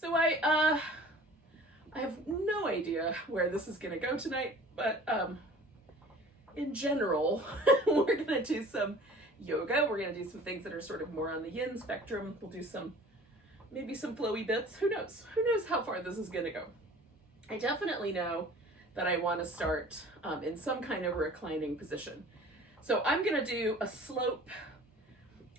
So I have no idea where this is gonna go tonight, but in general, we're gonna do some yoga. We're gonna do some things that are sort of more on the yin spectrum. We'll do maybe some flowy bits. Who knows? Who knows how far this is gonna go? I definitely know that I want to start in some kind of reclining position. So I'm gonna do a slope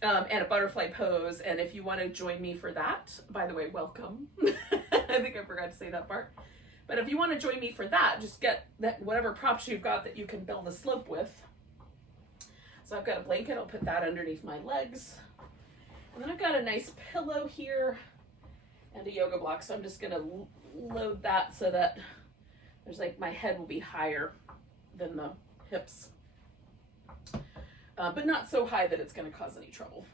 and a butterfly pose, and if you want to join me for that, by the way, welcome. I think I forgot to say that part. But if you want to join me for that, just get that whatever props you've got that you can build a slope with. So I've got a blanket, I'll put that underneath my legs. And then I've got a nice pillow here and a yoga block. So I'm just gonna load that so that there's like, my head will be higher than the hips. But not so high that it's gonna cause any trouble.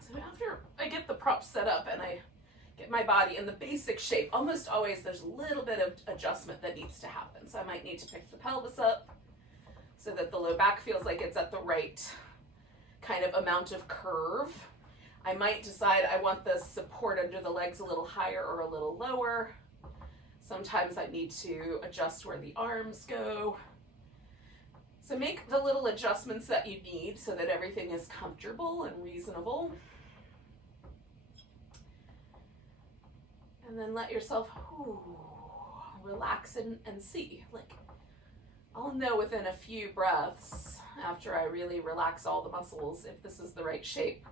So after I get the props set up and I get my body in the basic shape, almost always there's a little bit of adjustment that needs to happen. So I might need to pick the pelvis up so that the low back feels like it's at the right kind of amount of curve. I might decide I want the support under the legs a little higher or a little lower. Sometimes I need to adjust where the arms go. So make the little adjustments that you need so that everything is comfortable and reasonable. And then let yourself relax and see. Like, I'll know within a few breaths after I really relax all the muscles if this is the right shape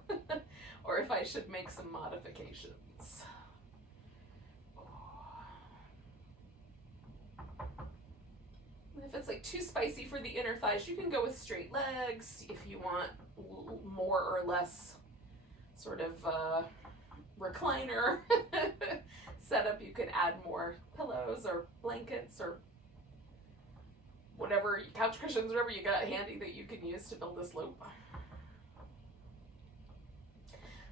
or if I should make some modifications. If it's like too spicy for the inner thighs, you can go with straight legs. If you want more or less sort of recliner setup, you can add more pillows or blankets or whatever, couch cushions, whatever you got handy that you can use to build a slope.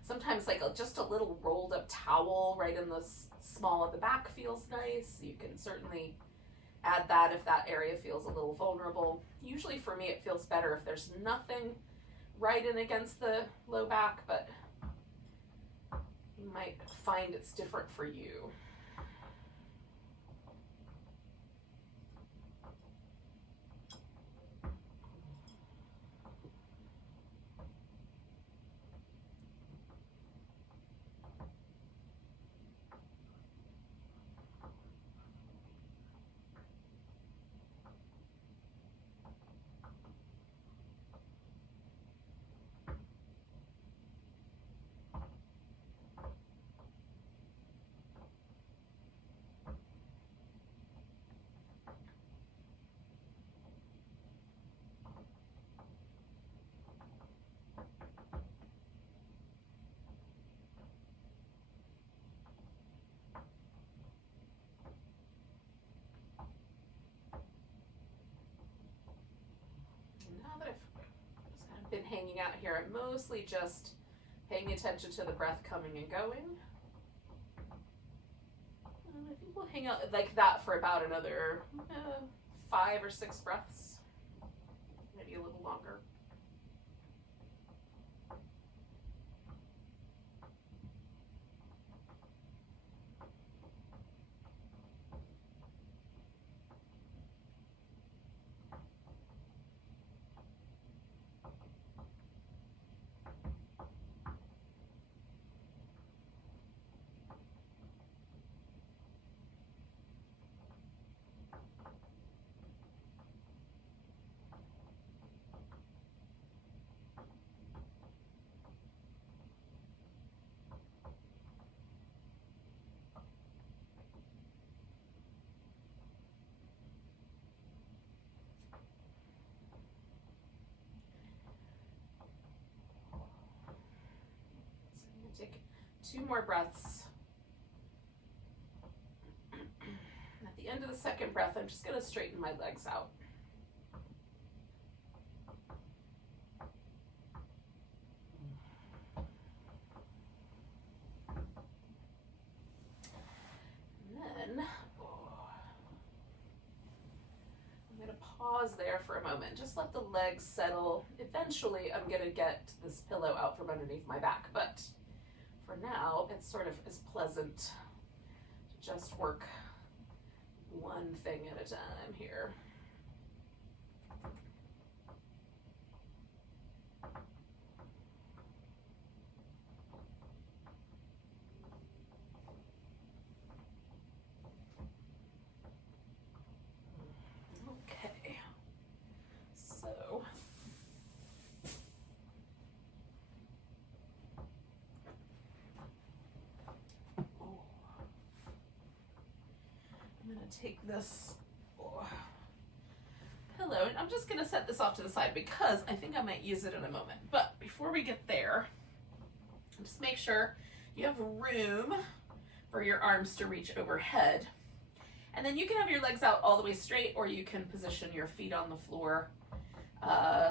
Sometimes like just a little rolled up towel right in the small of the back feels nice. You can certainly add that if that area feels a little vulnerable. Usually for me it feels better if there's nothing right in against the low back, but you might find it's different for you. Now that I've kind of been hanging out here, I'm mostly just paying attention to the breath coming and going. And I think we'll hang out like that for about another 5 or 6 breaths, maybe a little longer. Take 2 more breaths. At the end of the second breath, I'm just going to straighten my legs out. And then pause there for a moment. Just let the legs settle. Eventually, I'm going to get this pillow out from underneath my back, but for now, it's sort of is pleasant to just work one thing at a time here. Okay, so I'm going to take this pillow and I'm just going to set this off to the side because I think I might use it in a moment. But before we get there, just make sure you have room for your arms to reach overhead. And then you can have your legs out all the way straight, or you can position your feet on the floor,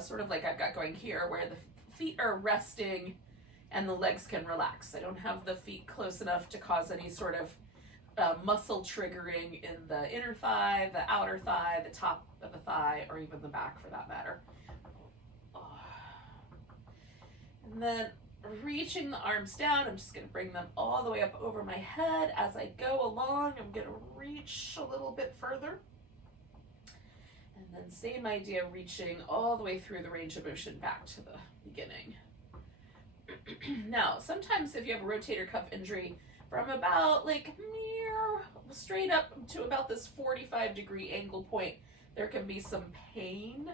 sort of like I've got going here, where the feet are resting and the legs can relax. I don't have the feet close enough to cause any sort of muscle triggering in the inner thigh, the outer thigh, the top of the thigh, or even the back for that matter. And then reaching the arms down, I'm just going to bring them all the way up over my head. As I go along, I'm going to reach a little bit further. And then same idea, reaching all the way through the range of motion back to the beginning. Now, sometimes if you have a rotator cuff injury, from about like straight up to about this 45-degree angle point, there can be some pain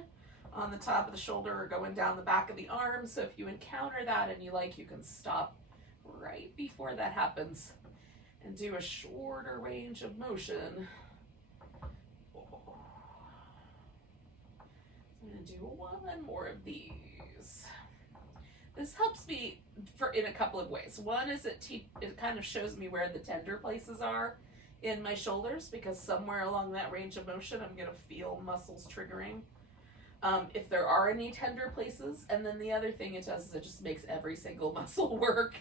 on the top of the shoulder or going down the back of the arm. So if you encounter that and you can stop right before that happens and do a shorter range of motion. I'm going to do one more of these. This helps me in a couple of ways. One is it kind of shows me where the tender places are in my shoulders, because somewhere along that range of motion I'm going to feel muscles triggering. If there are any tender places. And then the other thing it does is it just makes every single muscle work.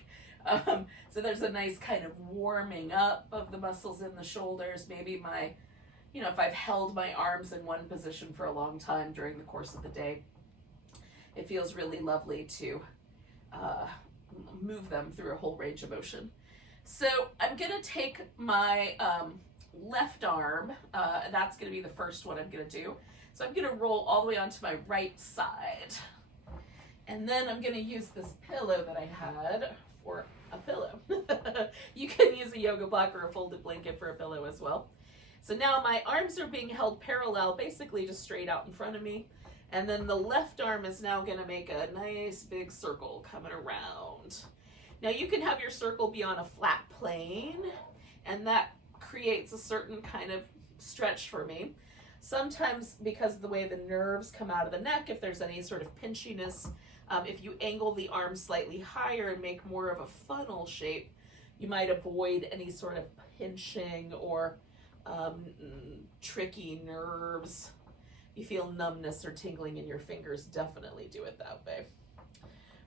So there's a nice kind of warming up of the muscles in the shoulders. Maybe if I've held my arms in one position for a long time during the course of the day, it feels really lovely to move them through a whole range of motion. So I'm going to take my left arm, and that's going to be the first one I'm going to do. So I'm going to roll all the way onto my right side. And then I'm going to use this pillow that I had for a pillow. You can use a yoga block or a folded blanket for a pillow as well. So now my arms are being held parallel, basically just straight out in front of me. And then the left arm is now going to make a nice big circle coming around. Now you can have your circle be on a flat plane, and that creates a certain kind of stretch for me. Sometimes because of the way the nerves come out of the neck, if there's any sort of pinchiness, if you angle the arm slightly higher and make more of a funnel shape, you might avoid any sort of pinching or tricky nerves. If you feel numbness or tingling in your fingers, definitely do it that way.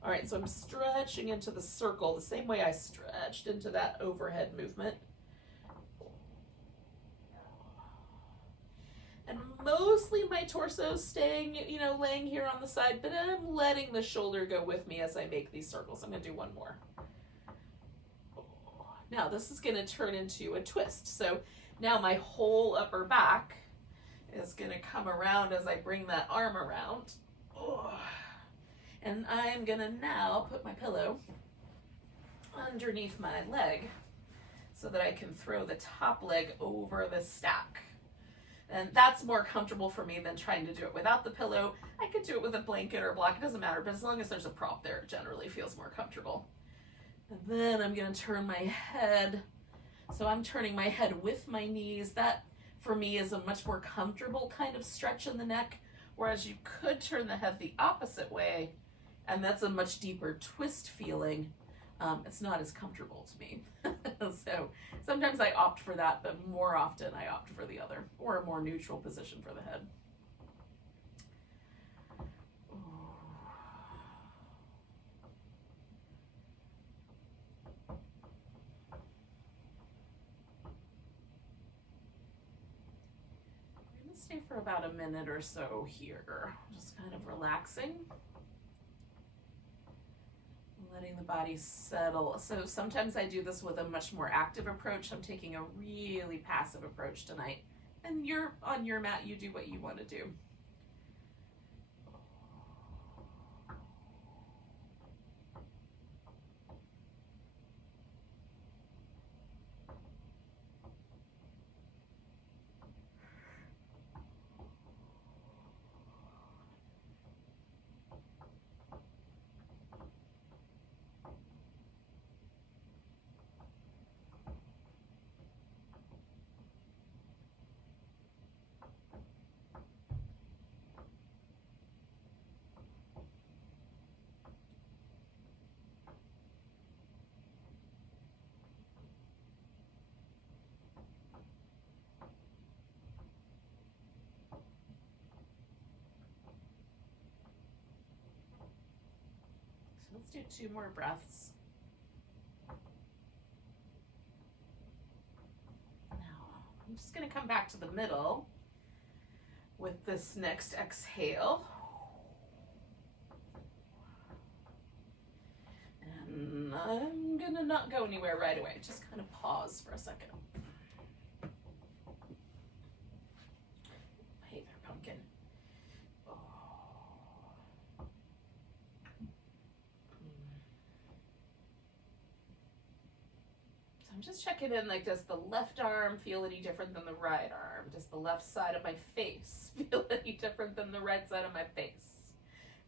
All right, so I'm stretching into the circle the same way I stretched into that overhead movement. And mostly my torso's staying, laying here on the side, but I'm letting the shoulder go with me as I make these circles. I'm gonna do one more. Now this is gonna turn into a twist. So now my whole upper back is gonna come around as I bring that arm around. And I'm gonna now put my pillow underneath my leg so that I can throw the top leg over the stack. And that's more comfortable for me than trying to do it without the pillow. I could do it with a blanket or a block, it doesn't matter, but as long as there's a prop there, it generally feels more comfortable. And then I'm gonna turn my head. So I'm turning my head with my knees. That, for me, is a much more comfortable kind of stretch in the neck, whereas you could turn the head the opposite way, and that's a much deeper twist feeling. It's not as comfortable to me. So sometimes I opt for that, but more often I opt for the other, or a more neutral position for the head. I'm going to Stay for about a minute or so here, just kind of relaxing, letting the body settle. So sometimes I do this with a much more active approach. I'm taking a really passive approach tonight, and you're on your mat, you do what you want to do. Let's do 2 more breaths. Now, I'm just going to come back to the middle with this next exhale. And I'm going to not go anywhere right away, just kind of pause for a second. Hey there, pumpkin. I'm just checking in, like, does the left arm feel any different than the right arm? Does the left side of my face feel any different than the right side of my face?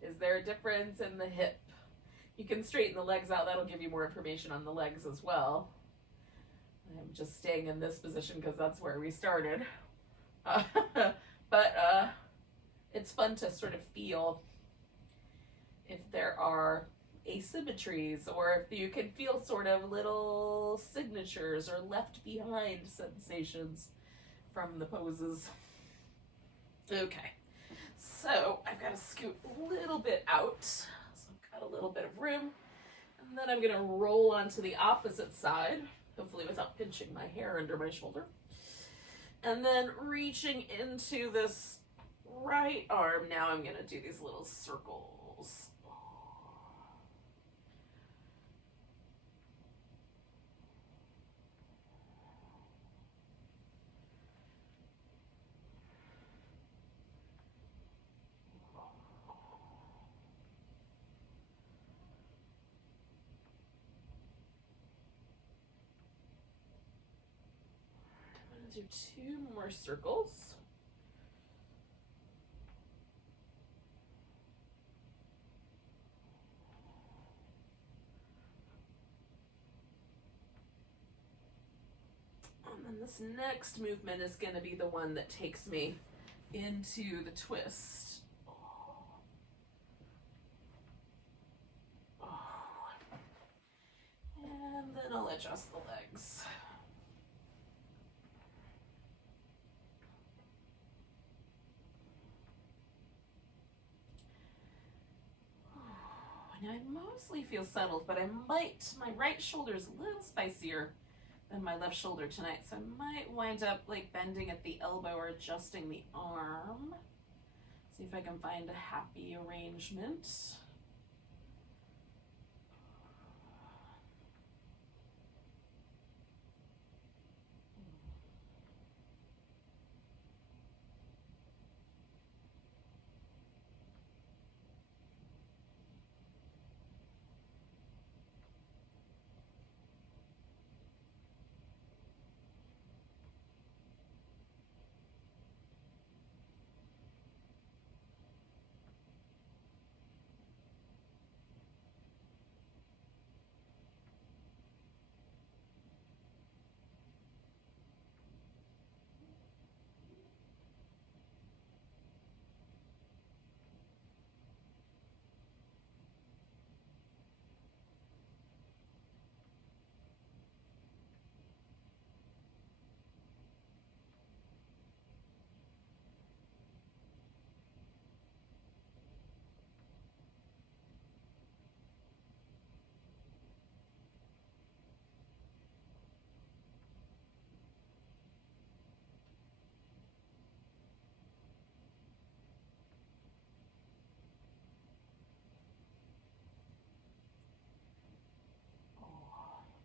Is there a difference in the hip? You can straighten the legs out. That'll give you more information on the legs as well. I'm just staying in this position because that's where we started. But it's fun to sort of feel if there are asymmetries, or if you can feel sort of little signatures or left behind sensations from the poses. Okay, so I've got to scoot a little bit out, so I've got a little bit of room, and then I'm going to roll onto the opposite side, hopefully without pinching my hair under my shoulder, and then reaching into this right arm. Now I'm going to do these little circles. Do 2 more circles. And then this next movement is going to be the one that takes me into the twist. And then I'll adjust the legs. And I mostly feel settled, but my right shoulder is a little spicier than my left shoulder tonight, so I might wind up like bending at the elbow or adjusting the arm. See if I can find a happy arrangement.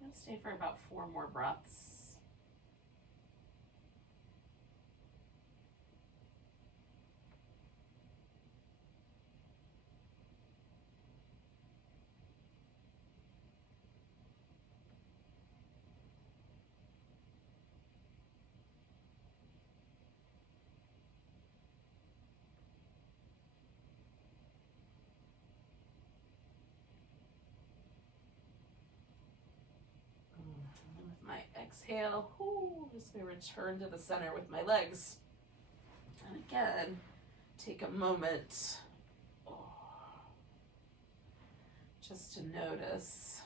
I'm going to stay for about 4 more breaths. My exhale, just going to return to the center with my legs. And again, take a moment just to notice.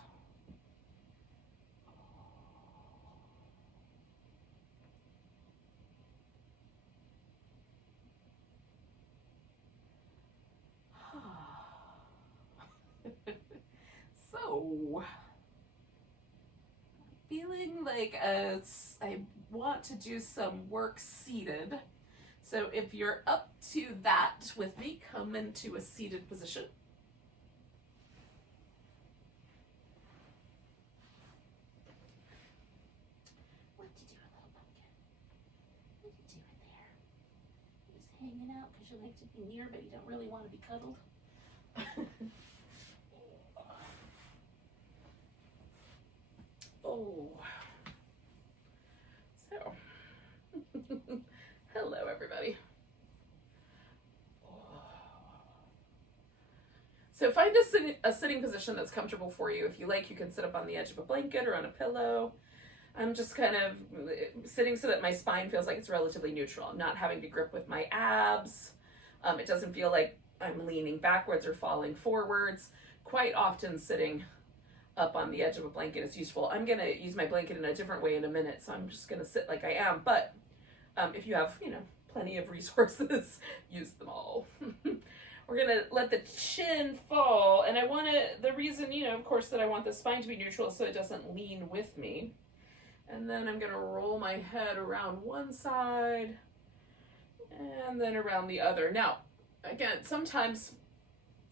So, feeling like I want to do some work seated. So if you're up to that with me, come into a seated position. What'd you do, little pumpkin? What you doing there? You just hanging out because you like to be near, but you don't really want to be cuddled? So, hello everybody. So find a sitting position that's comfortable for you. If you like, you can sit up on the edge of a blanket or on a pillow. I'm just kind of sitting so that my spine feels like it's relatively neutral. I'm not having to grip with my abs. It doesn't feel like I'm leaning backwards or falling forwards. Quite often sitting up on the edge of a blanket is useful. I'm gonna use my blanket in a different way in a minute, so I'm just gonna sit like I am. But if you have, plenty of resources, use them all. We're gonna let the chin fall, and the reason, of course, that I want the spine to be neutral so it doesn't lean with me. And then I'm gonna roll my head around one side and then around the other. Now, again, sometimes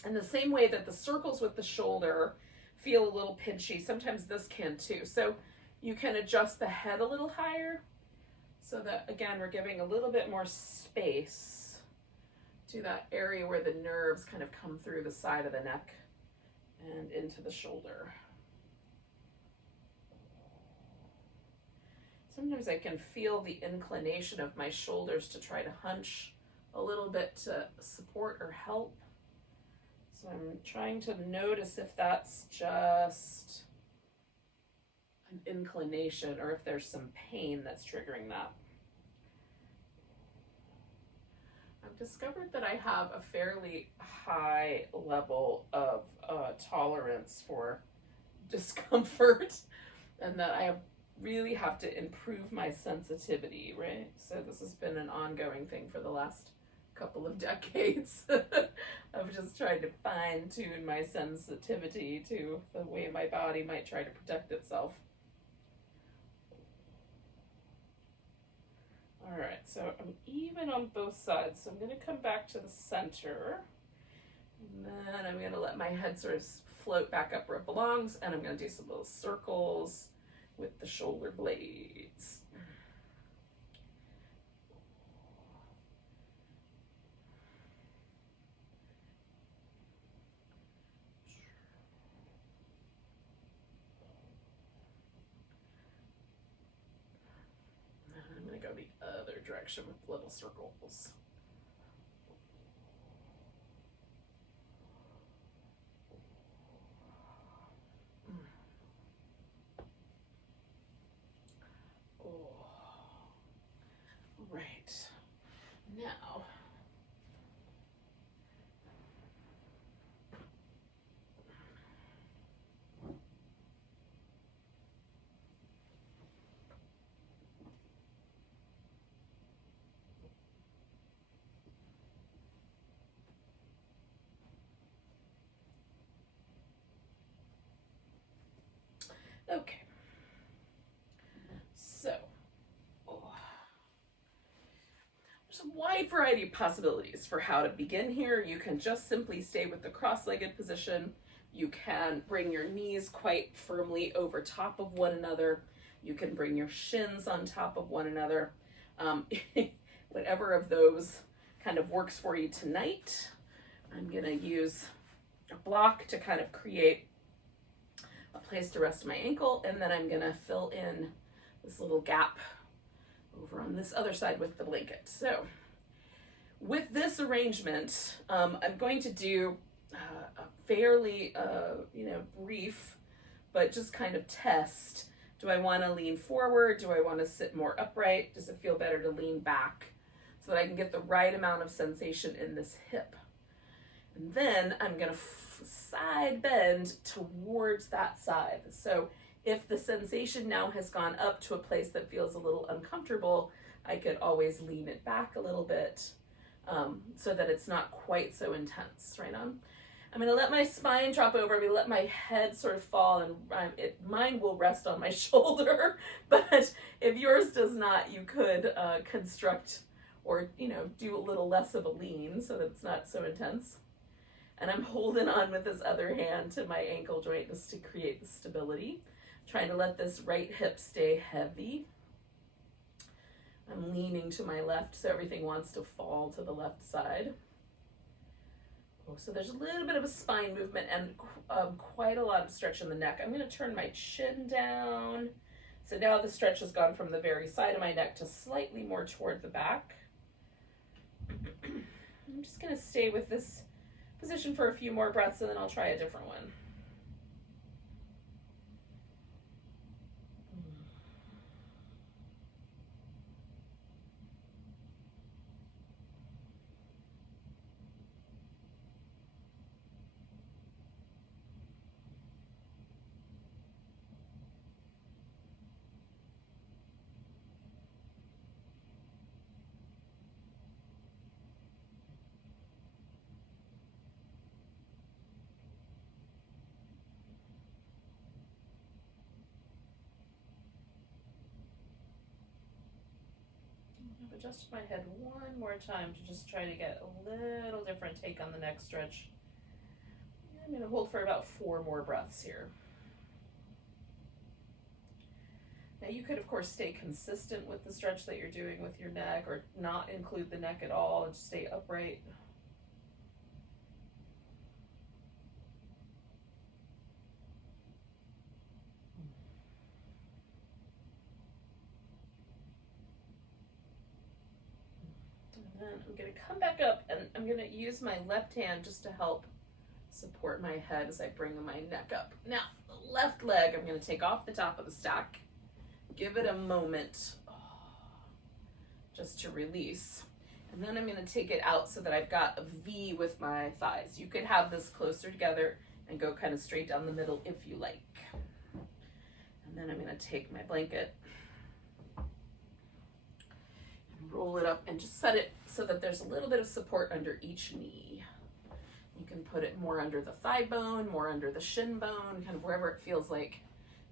in the same way that the circles with the shoulder feel a little pinchy, sometimes this can too. So you can adjust the head a little higher so that, again, we're giving a little bit more space to that area where the nerves kind of come through the side of the neck and into the shoulder. Sometimes I can feel the inclination of my shoulders to try to hunch a little bit to support or help. So I'm trying to notice if that's just an inclination or if there's some pain that's triggering that. I've discovered that I have a fairly high level of tolerance for discomfort, and that I really have to improve my sensitivity, right? So this has been an ongoing thing for the last couple of decades of just trying to fine-tune my sensitivity to the way my body might try to protect itself. All right, so I'm even on both sides, so I'm going to come back to the center, and then I'm going to let my head sort of float back up where it belongs, and I'm going to do some little circles with the shoulder blades. And I'm going to go the other direction with little circles. Right. Now, okay. So, there's a wide variety of possibilities for how to begin here. You can just simply stay with the cross-legged position. You can bring your knees quite firmly over top of one another. You can bring your shins on top of one another. Whatever of those kind of works for you tonight. I'm gonna use a block to kind of create a place to rest my ankle, and then I'm gonna fill in this little gap over on this other side with the blanket. So with this arrangement, I'm going to do a fairly, brief, but just kind of test. Do I want to lean forward? Do I want to sit more upright? Does it feel better to lean back so that I can get the right amount of sensation in this hip? And then I'm going to side bend towards that side. So if the sensation now has gone up to a place that feels a little uncomfortable, I could always lean it back a little bit so that it's not quite so intense, right on. I'm going to let my spine drop over. I'm going to let my head sort of fall, and mine will rest on my shoulder. But if yours does not, you could construct or, do a little less of a lean so that it's not so intense. And I'm holding on with this other hand to my ankle joint just to create the stability. Trying to let this right hip stay heavy. I'm leaning to my left, so everything wants to fall to the left side. So there's a little bit of a spine movement and quite a lot of stretch in the neck. I'm going to turn my chin down. So now the stretch has gone from the very side of my neck to slightly more toward the back. I'm just going to stay with this position for a few more breaths, and then I'll try a different one. I've adjusted my head one more time to just try to get a little different take on the neck stretch. I'm going to hold for about 4 more breaths here. Now you could, of course, stay consistent with the stretch that you're doing with your neck, or not include the neck at all and just stay upright. And then I'm going to come back up, and I'm going to use my left hand just to help support my head as I bring my neck up. Now, the left leg, I'm going to take off the top of the stack, give it a moment just to release. And then I'm going to take it out so that I've got a V with my thighs. You could have this closer together and go kind of straight down the middle if you like. And then I'm going to take my blanket and roll it up and just set it so that there's a little bit of support under each knee. You can put it more under the thigh bone, more under the shin bone, kind of wherever it feels like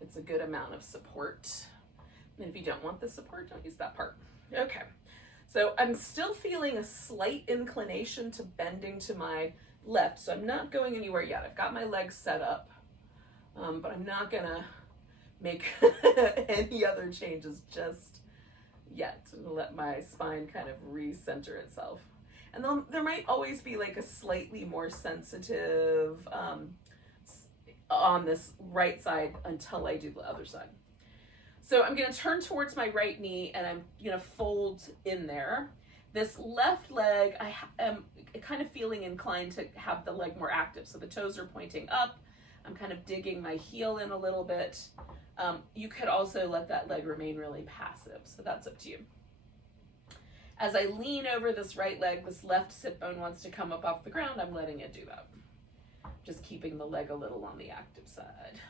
it's a good amount of support. And if you don't want the support, don't use that part. Okay, so I'm still feeling a slight inclination to bending to my left, so I'm not going anywhere yet. I've got my legs set up, but I'm not gonna make any other changes just yet. I'm gonna let my spine kind of recenter itself. And then there might always be like a slightly more sensitive on this right side until I do the other side. So I'm going to turn towards my right knee, and I'm going to fold in there. This left leg, I am kind of feeling inclined to have the leg more active. So the toes are pointing up. I'm kind of digging my heel in a little bit. You could also let that leg remain really passive. So that's up to you. As I lean over this right leg, this left sit bone wants to come up off the ground. I'm letting it do that. Just keeping the leg a little on the active side.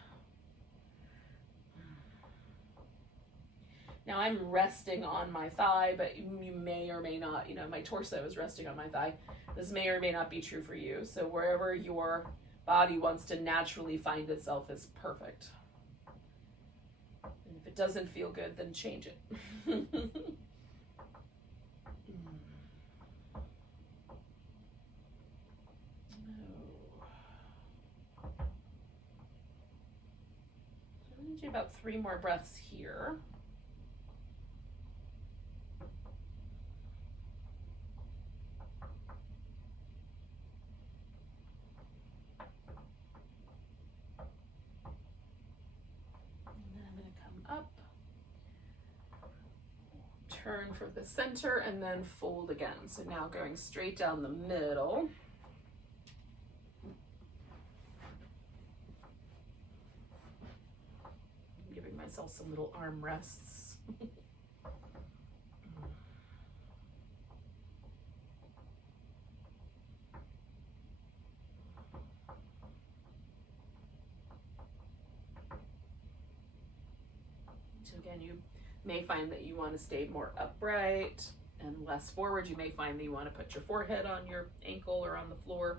Now I'm resting on my thigh, but you may or may not, my torso is resting on my thigh. This may or may not be true for you. So wherever your body wants to naturally find itself is perfect. And if it doesn't feel good, then change it. do about 3 more breaths here. Up, turn for the center, and then fold again. So now going straight down the middle. I'm giving myself some little arm rests. So again, you may find that you want to stay more upright and less forward. You may find that you want to put your forehead on your ankle or on the floor.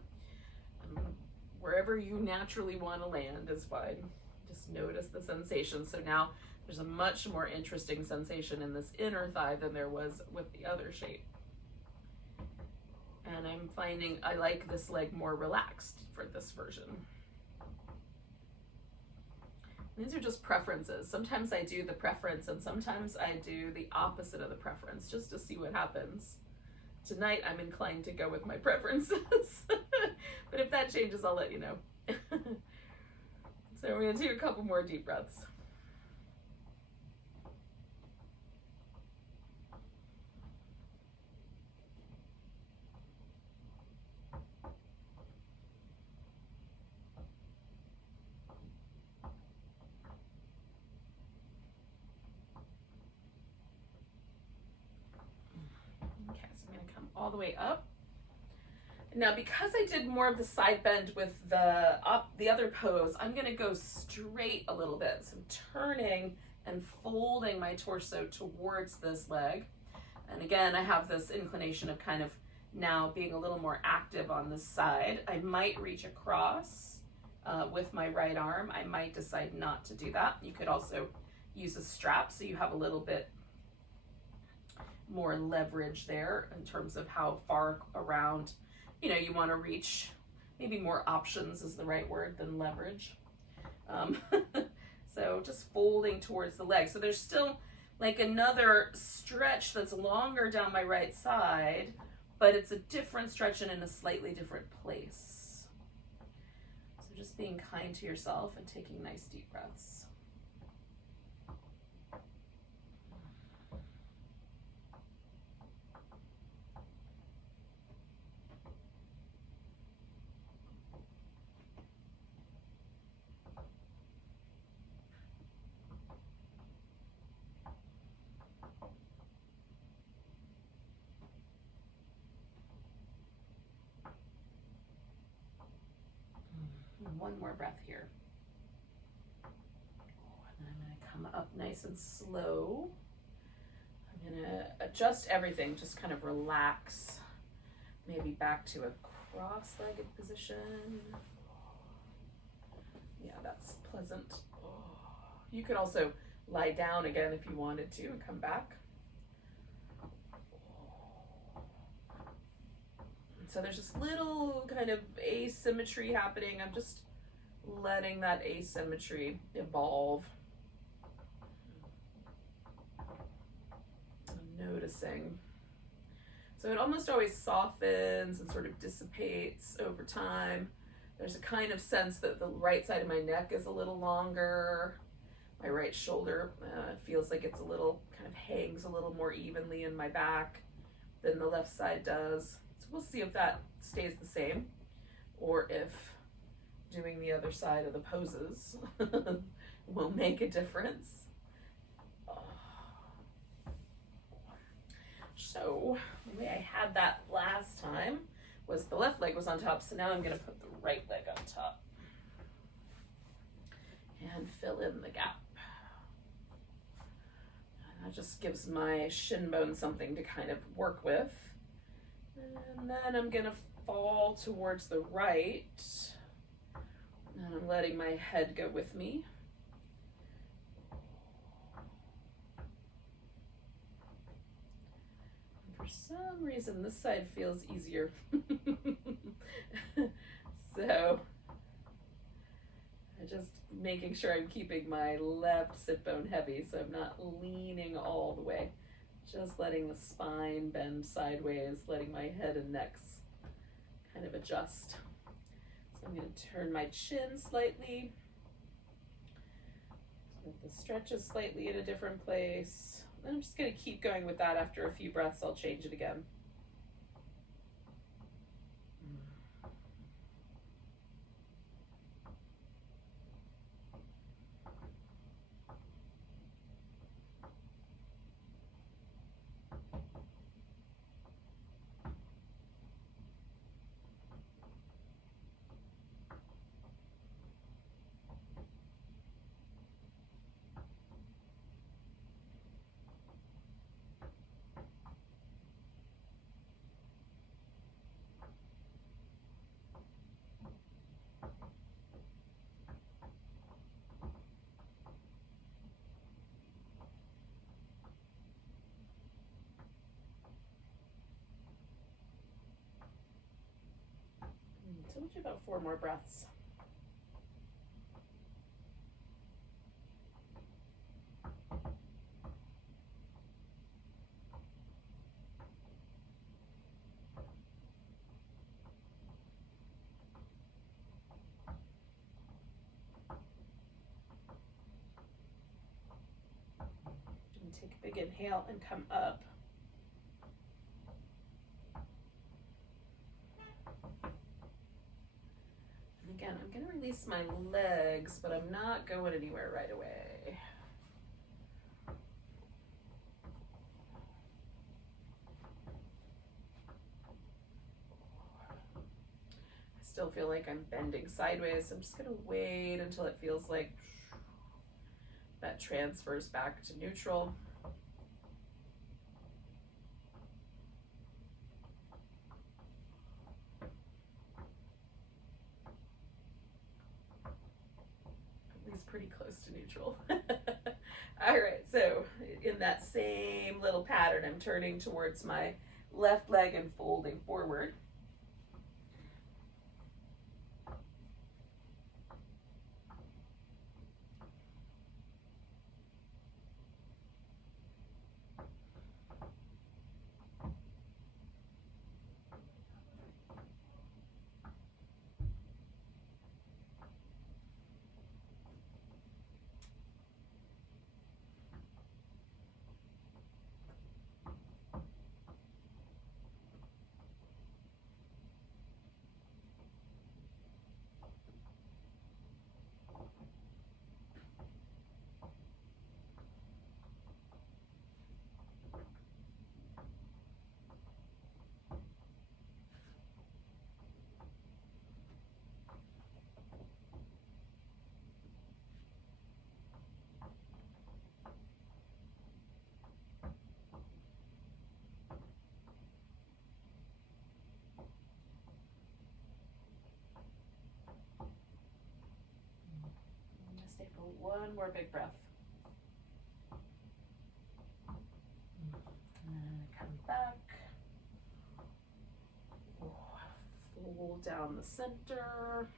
Wherever you naturally want to land is fine. Just notice the sensation. So now there's a much more interesting sensation in this inner thigh than there was with the other shape. And I'm finding I like this leg more relaxed for this version. These are just preferences. Sometimes I do the preference and sometimes I do the opposite of the preference just to see what happens. Tonight I'm inclined to go with my preferences, but if that changes, I'll let you know. So we're gonna do a couple more deep breaths. All the way up. Now, because I did more of the side bend with the other pose, I'm gonna go straight a little bit. So I'm turning and folding my torso towards this leg. And again, I have this inclination of kind of now being a little more active on this side. I might reach across with my right arm. I might decide not to do that. You could also use a strap so you have a little bit more leverage there in terms of how far around, you know, you want to reach. Maybe more options is the right word than leverage. So just folding towards the leg. So there's still like another stretch that's longer down my right side, but it's a different stretch and in a slightly different place. So just being kind to yourself and taking nice deep breaths. One more breath here. And then I'm going to come up nice and slow. I'm going to adjust everything, just kind of relax. Maybe back to a cross-legged position. Yeah, that's pleasant. You could also lie down again if you wanted to and come back. So there's this little kind of asymmetry happening. I'm just letting that asymmetry evolve. I'm noticing. So it almost always softens and sort of dissipates over time. There's a kind of sense that the right side of my neck is a little longer. My right shoulder feels like it's a little, kind of hangs a little more evenly in my back than the left side does. We'll see if that stays the same or if doing the other side of the poses will make a difference. So the way I had that last time was the left leg was on top, so now I'm going to put the right leg on top and fill in the gap. And that just gives my shin bone something to kind of work with. And then I'm gonna fall towards the right, and I'm letting my head go with me. And for some reason, this side feels easier. So I just making sure I'm keeping my left sit bone heavy so I'm not leaning all the way. Just letting the spine bend sideways, letting my head and neck kind of adjust. So I'm going to turn my chin slightly. So that the stretch is slightly in a different place. And I'm just going to keep going with that. After a few breaths, I'll change it again. So we'll do about 4 more breaths. And take a big inhale and come up. Again, I'm going to release my legs, but I'm not going anywhere right away. I still feel like I'm bending sideways, so I'm just going to wait until it feels like that transfers back to neutral. Pretty close to neutral. All right, so in that same little pattern, I'm turning towards my left leg and folding forward. Stay for one more big breath. And come back. Fold down the center.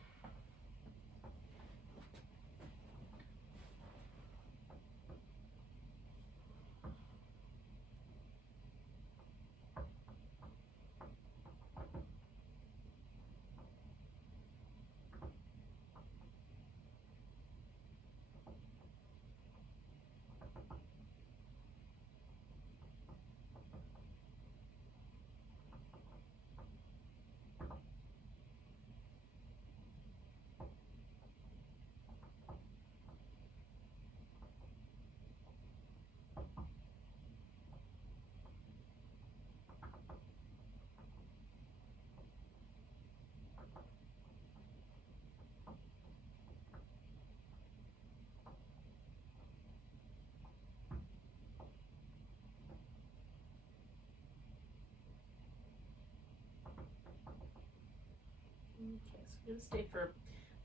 Okay, so I'm going to stay for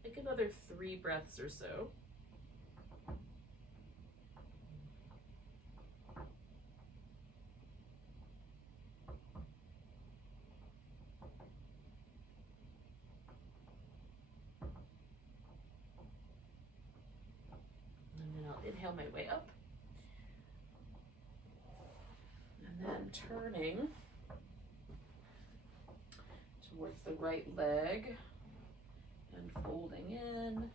like another 3 breaths or so. inhale my way up. And then turning towards the right leg and folding in.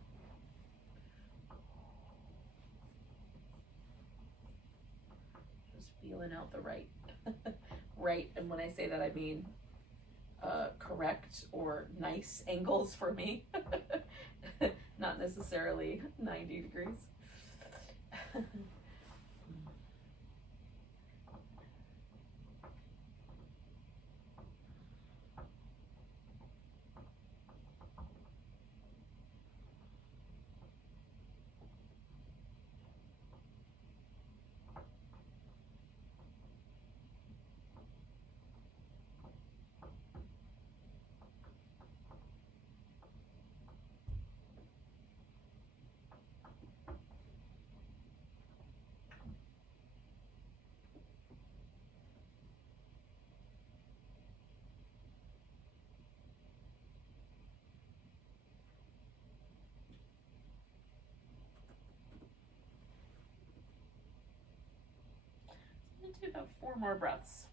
Just feeling out the right. Right, and when I say that, I mean correct or nice angles for me, not necessarily 90 degrees. Do about 4 more breaths.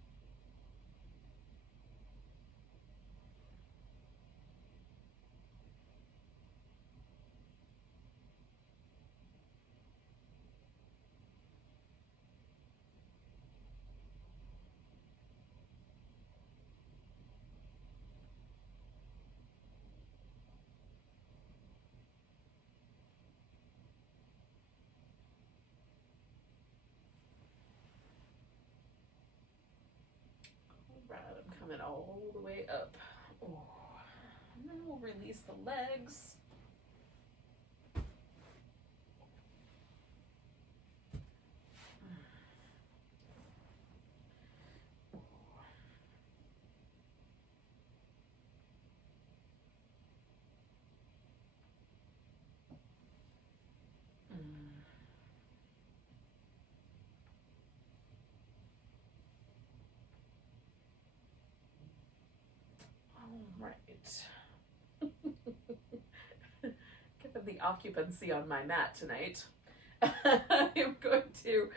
Right, I'm coming all the way up. Oh. And then we'll release the legs. Right. Given the occupancy on my mat tonight, I'm going to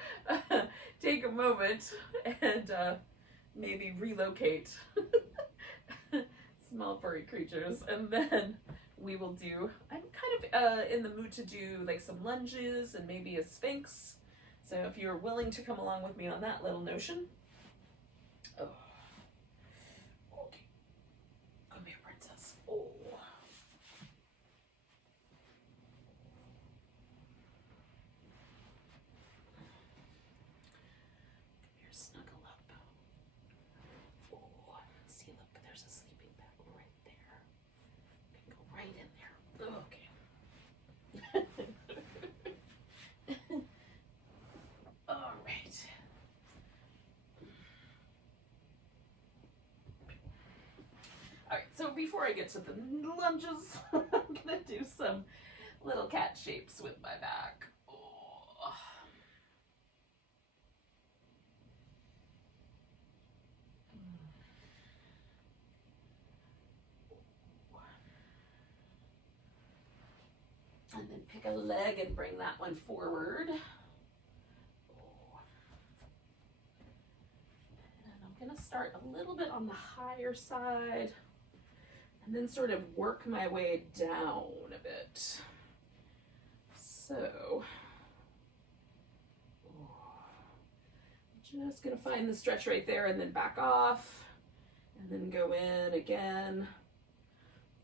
take a moment and maybe relocate small furry creatures, and then we will do, I'm kind of in the mood to do like some lunges and maybe a sphinx. So if you're willing to come along with me on that little notion. Oh. So before I get to the lunges, I'm gonna do some little cat shapes with my back. Oh. And then pick a leg and bring that one forward. And I'm gonna start a little bit on the higher side, and then sort of work my way down a bit. So, just gonna find the stretch right there and then back off, and then go in again,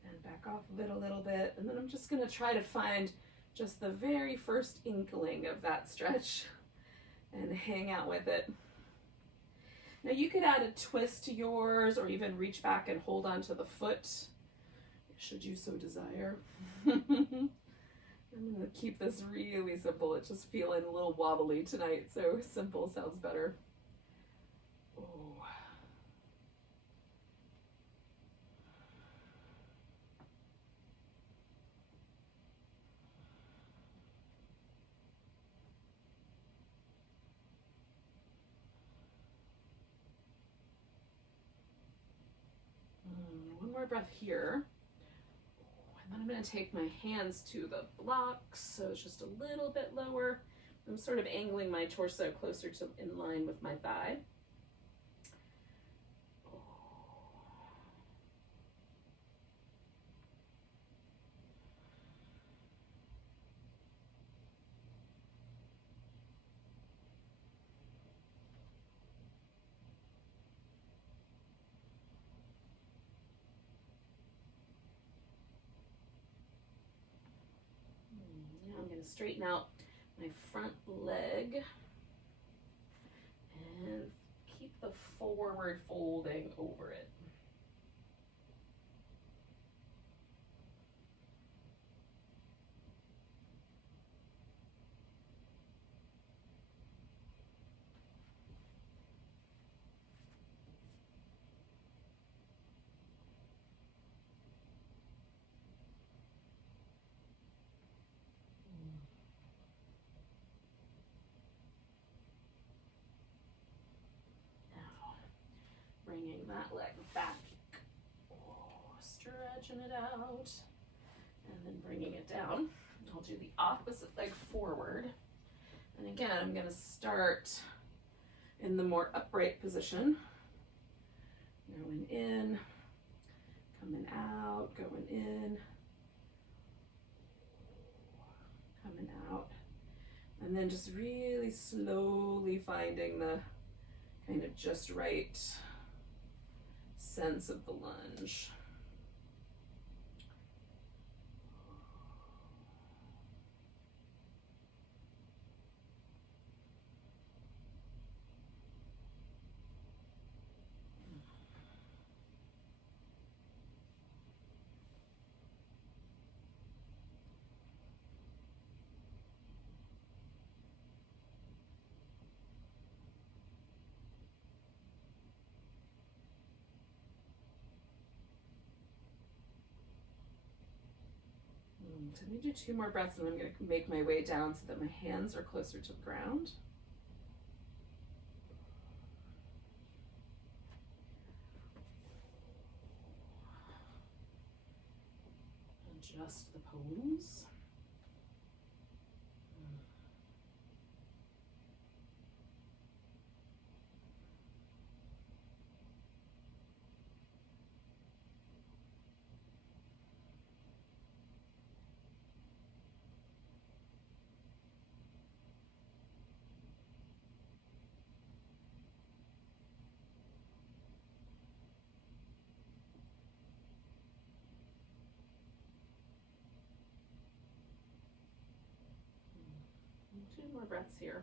and back off of it a little bit. And then I'm just gonna try to find just the very first inkling of that stretch and hang out with it. Now you could add a twist to yours, or even reach back and hold on to the foot, should you so desire. I'm gonna keep this really simple. It's just feeling a little wobbly tonight, so simple sounds better. Oh. One more breath here. And then I'm going to take my hands to the blocks, so it's just a little bit lower. I'm sort of angling my torso closer to in line with my thigh. Now I'm going to straighten out my front leg and keep the forward folding over it. Bringing that leg back, stretching it out, and then bringing it down. I'll do the opposite leg forward. And again, I'm going to start in the more upright position. Going in, coming out, going in, coming out. And then just really slowly finding the kind of just right sense of the lunge. So I'm going to do 2 more breaths, and I'm going to make my way down so that my hands are closer to the ground. Adjust the pose. Two more breaths here.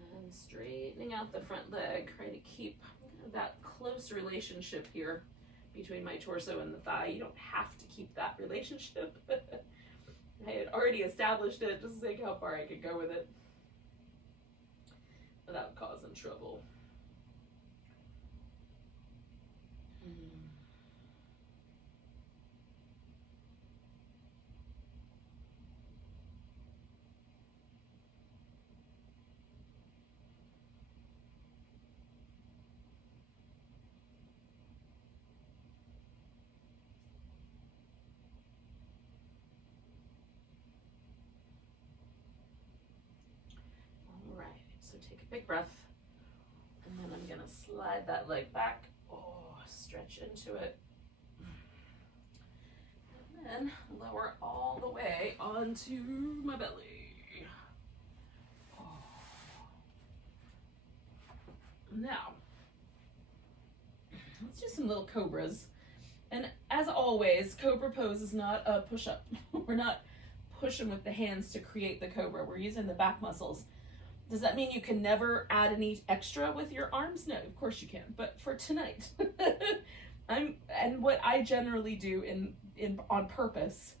And then straightening out the front leg, trying to keep that close relationship here between my torso and the thigh. You don't have to keep that relationship. I had already established it, just seeing how far I could go with it without causing trouble. So take a big breath, and then I'm gonna slide that leg back, stretch into it, and then lower all the way onto my belly. Now, let's do some little cobras. And as always, cobra pose is not a push-up. We're not pushing with the hands to create the cobra. We're using the back muscles. Does that mean you can never add any extra with your arms? No, of course you can. But for tonight, and what I generally do on purpose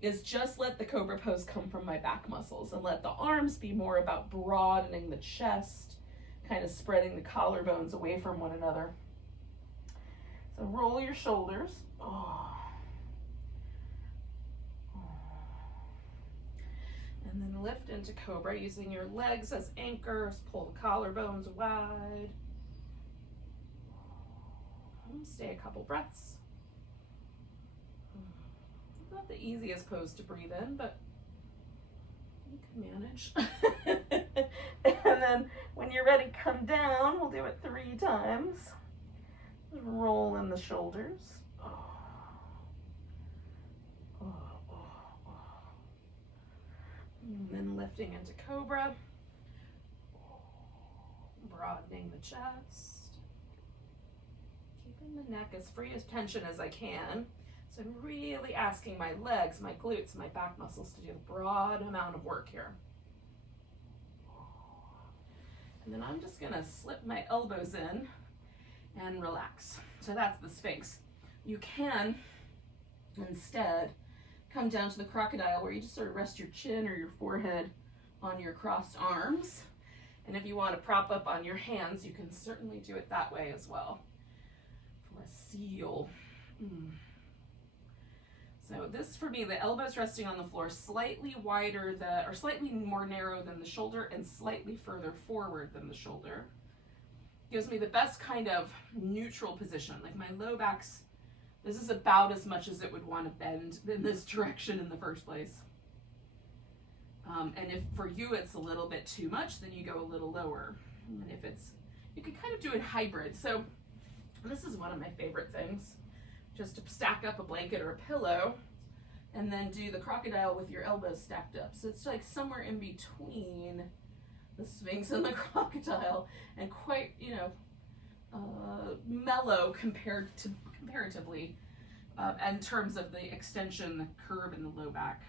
is just let the cobra pose come from my back muscles and let the arms be more about broadening the chest, kind of spreading the collarbones away from one another. So roll your shoulders. And then lift into cobra using your legs as anchors. Pull the collarbones wide. Stay a couple breaths. Not the easiest pose to breathe in, but you can manage. And then when you're ready, come down. We'll do it 3 times. Roll in the shoulders. And then lifting into cobra. Broadening the chest. Keeping the neck as free of tension as I can. So I'm really asking my legs, my glutes, my back muscles to do a broad amount of work here. And then I'm just gonna slip my elbows in and relax. So that's the Sphinx. You can instead come down to the crocodile, where you just sort of rest your chin or your forehead on your crossed arms. And if you want to prop up on your hands, you can certainly do it that way as well. For a seal. So this, for me, the elbows resting on the floor, slightly wider or slightly more narrow than the shoulder and slightly further forward than the shoulder. Gives me the best kind of neutral position. Like my low back's, this is about as much as it would want to bend in this direction in the first place. And if for you it's a little bit too much, then you go a little lower. And if it's, you can kind of do it hybrid. So this is one of my favorite things. Just to stack up a blanket or a pillow and then do the crocodile with your elbows stacked up. So it's like somewhere in between the Sphinx and the crocodile, and quite, mellow comparatively in terms of the extension, the curve in the low back.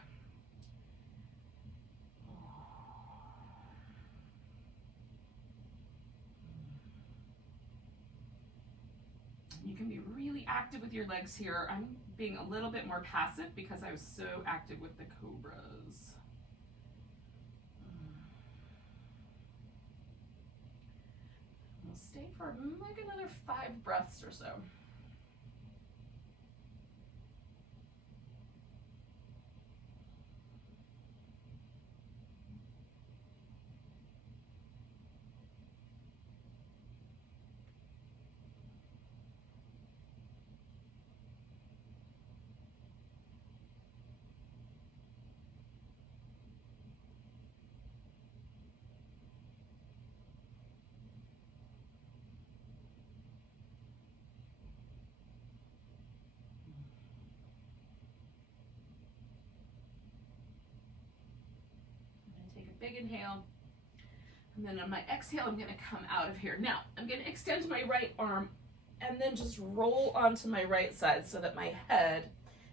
You can be really active with your legs here. I'm being a little bit more passive because I was so active with the cobras. We'll stay for like another 5 breaths or so. Big inhale, and then on my exhale I'm going to come out of here. Now I'm going to extend my right arm and then just roll onto my right side so that my head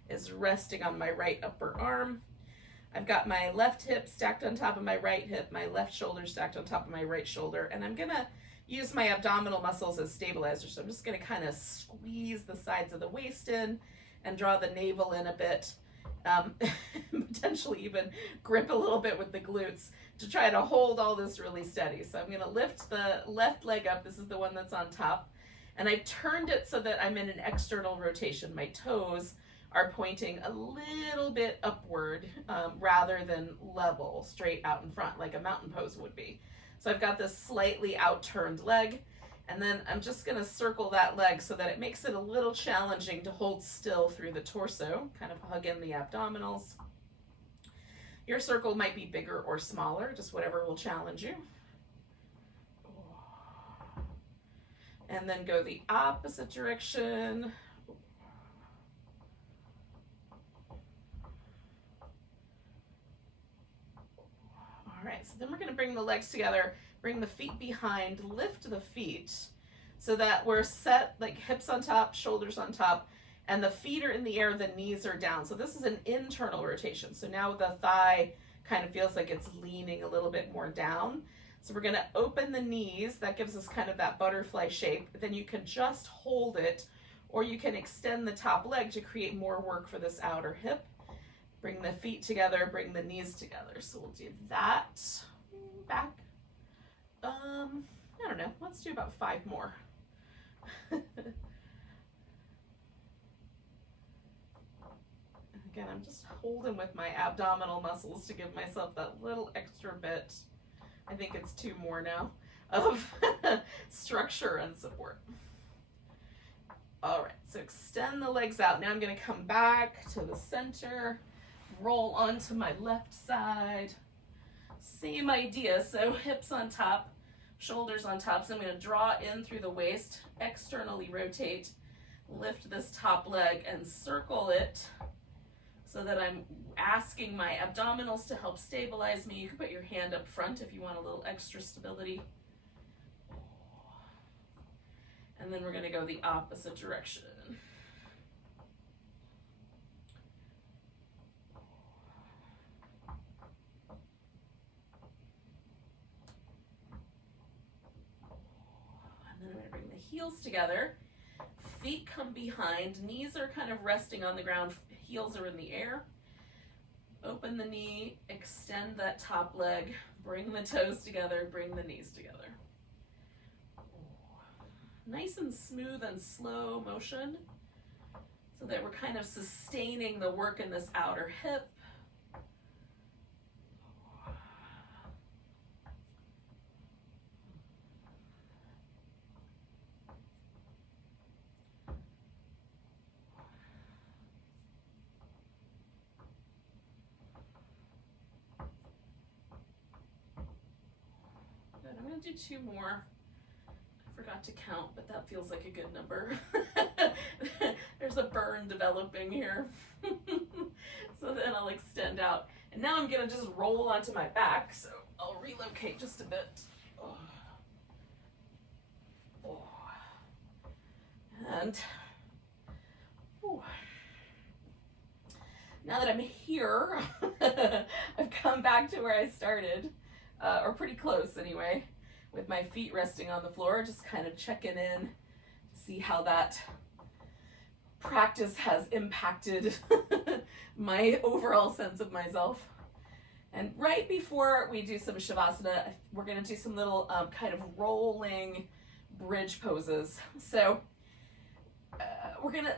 is resting on my right upper arm. I've got my left hip stacked on top of my right hip, my left shoulder stacked on top of my right shoulder, and I'm going to use my abdominal muscles as stabilizers. So I'm just going to kind of squeeze the sides of the waist in and draw the navel in a bit. Potentially even grip a little bit with the glutes to try to hold all this really steady. So I'm going to lift the left leg up. This is the one that's on top. And I've turned it so that I'm in an external rotation. My toes are pointing a little bit upward rather than level, straight out in front, like a mountain pose would be. So I've got this slightly out-turned leg. And then I'm just going to circle that leg so that it makes it a little challenging to hold still through the torso, kind of hug in the abdominals. Your circle might be bigger or smaller, just whatever will challenge you. And then go the opposite direction. All right, so then we're going to bring the legs together. Bring the feet behind, lift the feet so that we're set, like hips on top, shoulders on top, and the feet are in the air, the knees are down. So this is an internal rotation. So now the thigh kind of feels like it's leaning a little bit more down. So we're going to open the knees. That gives us kind of that butterfly shape. Then you can just hold it, or you can extend the top leg to create more work for this outer hip. Bring the feet together, bring the knees together. So we'll do that. Back. I don't know, let's do about 5 more. Again, I'm just holding with my abdominal muscles to give myself that little extra bit. I think it's 2 more now of structure and support. All right, so extend the legs out. Now I'm gonna come back to the center, roll onto my left side. Same idea, so hips on top, shoulders on top. So I'm gonna draw in through the waist, externally rotate, lift this top leg and circle it so that I'm asking my abdominals to help stabilize me. You can put your hand up front if you want a little extra stability. And then we're gonna go the opposite direction. And then I'm gonna bring the heels together. Feet come behind, knees are kind of resting on the ground, heels are in the air. Open the knee, extend that top leg, bring the toes together, bring the knees together. Nice and smooth and slow motion so that we're kind of sustaining the work in this outer hip. Good. I'm going to do 2 more. Forgot to count, but that feels like a good number. There's a burn developing here. So then I'll extend out. And now I'm gonna just roll onto my back, so I'll relocate just a bit. Oh. Oh. And oh. Now that I'm here, I've come back to where I started, or pretty close anyway, with my feet resting on the floor, just kind of checking in to see how that practice has impacted my overall sense of myself. And right before we do some Shavasana, we're gonna do some little kind of rolling bridge poses. So we're gonna,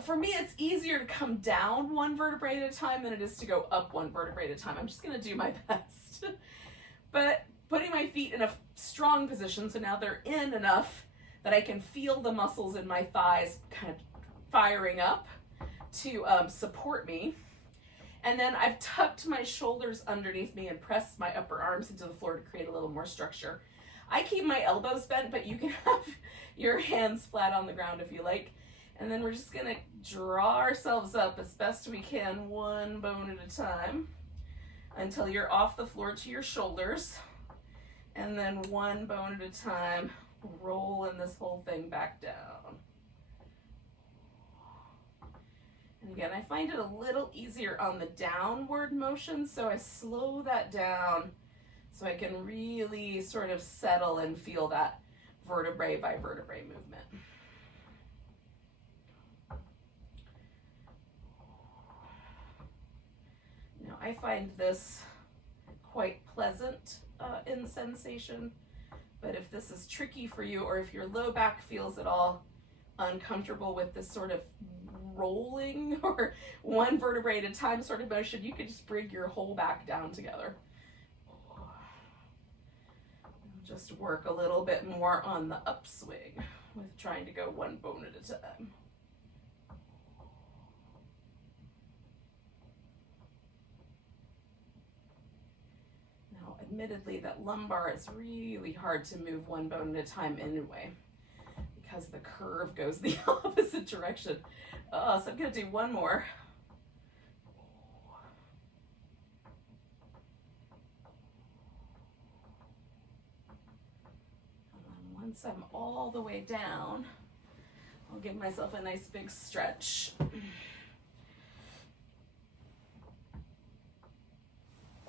for me, it's easier to come down 1 vertebrae at a time than it is to go up 1 vertebrae at a time. I'm just gonna do my best. But putting my feet in a strong position, so now they're in enough that I can feel the muscles in my thighs kind of firing up to support me. And then I've tucked my shoulders underneath me and pressed my upper arms into the floor to create a little more structure. I keep my elbows bent, but you can have your hands flat on the ground if you like. And then we're just gonna draw ourselves up as best we can, 1 bone at a time, until you're off the floor to your shoulders. And then 1 bone at a time, rolling this whole thing back down. And again, I find it a little easier on the downward motion, so I slow that down so I can really sort of settle and feel that vertebrae by vertebrae movement. Now, I find this quite pleasant in sensation, but if this is tricky for you, or if your low back feels at all uncomfortable with this sort of rolling or 1 vertebrae at a time sort of motion, you can just bring your whole back down together. Just work a little bit more on the upswing with trying to go 1 bone at a time. Now, admittedly, that lumbar is really hard to move 1 bone at a time anyway, because the curve goes the opposite direction. So I'm gonna do 1 more. And then once I'm all the way down, I'll give myself a nice big stretch.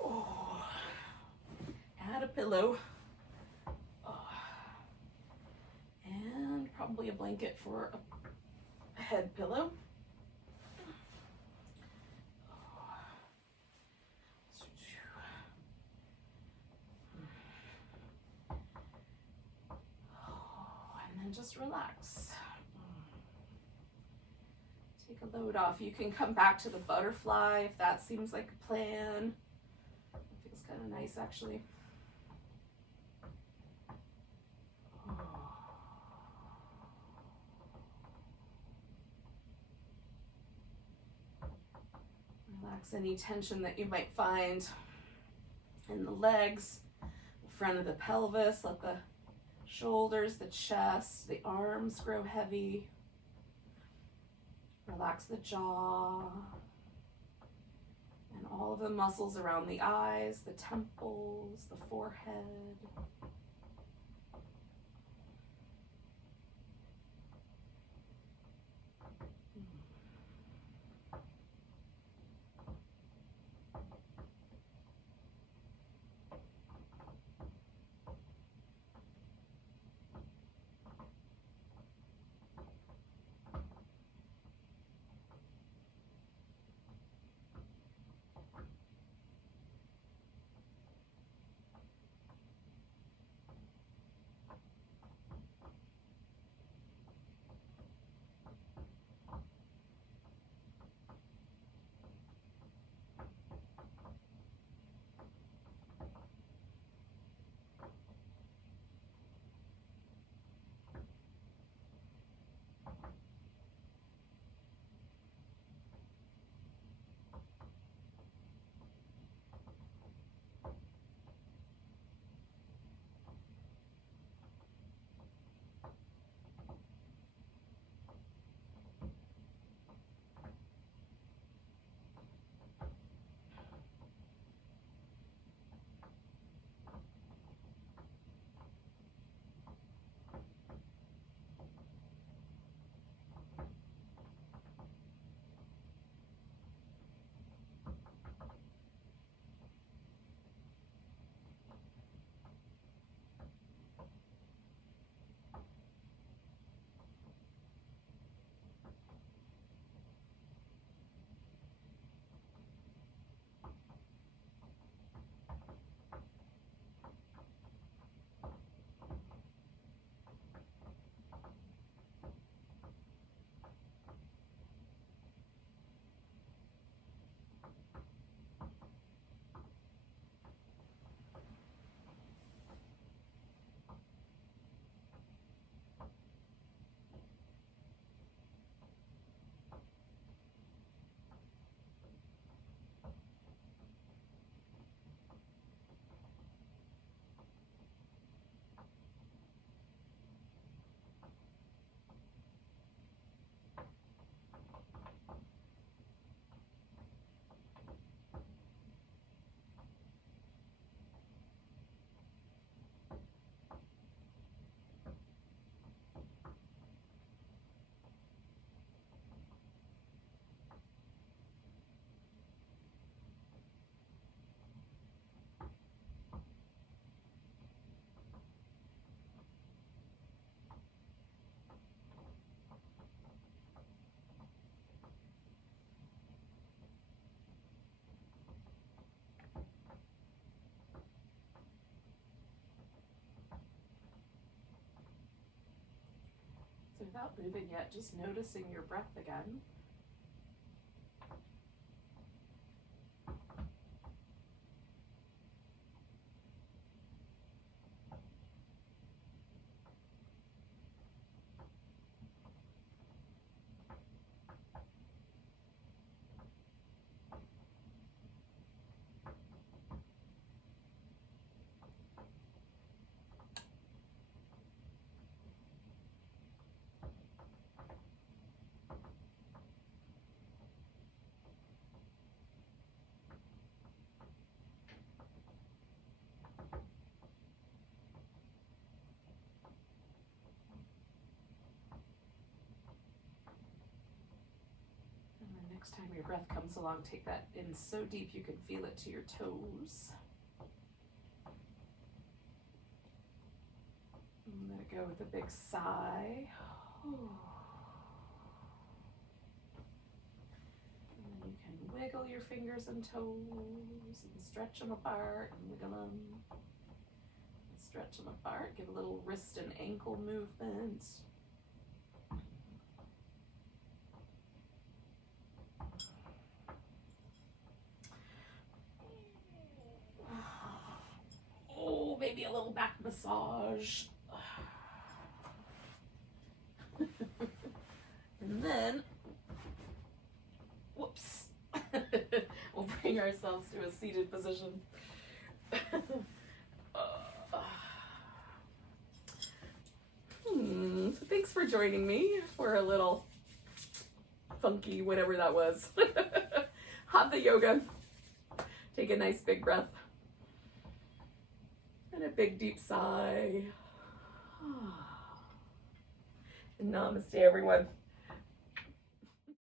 Oh. Add a pillow. And probably a blanket for a head pillow. And then just relax. Take a load off. You can come back to the butterfly if that seems like a plan. It feels kind of nice actually. Relax any tension that you might find in the legs, the front of the pelvis. Let the shoulders, the chest, the arms grow heavy. Relax the jaw and all of the muscles around the eyes, the temples, the forehead. So without moving yet, just noticing your breath again. Next time your breath comes along, take that in so deep you can feel it to your toes. And let it go with a big sigh. And then you can wiggle your fingers and toes and stretch them apart and wiggle them. And stretch them apart. Give a little wrist and ankle movement. Oh, maybe a little back massage. And then, whoops, bring ourselves to a seated position. So thanks for joining me for a little funky whatever that was. Hatha yoga. Take a nice big breath and a big deep sigh. And namaste, everyone.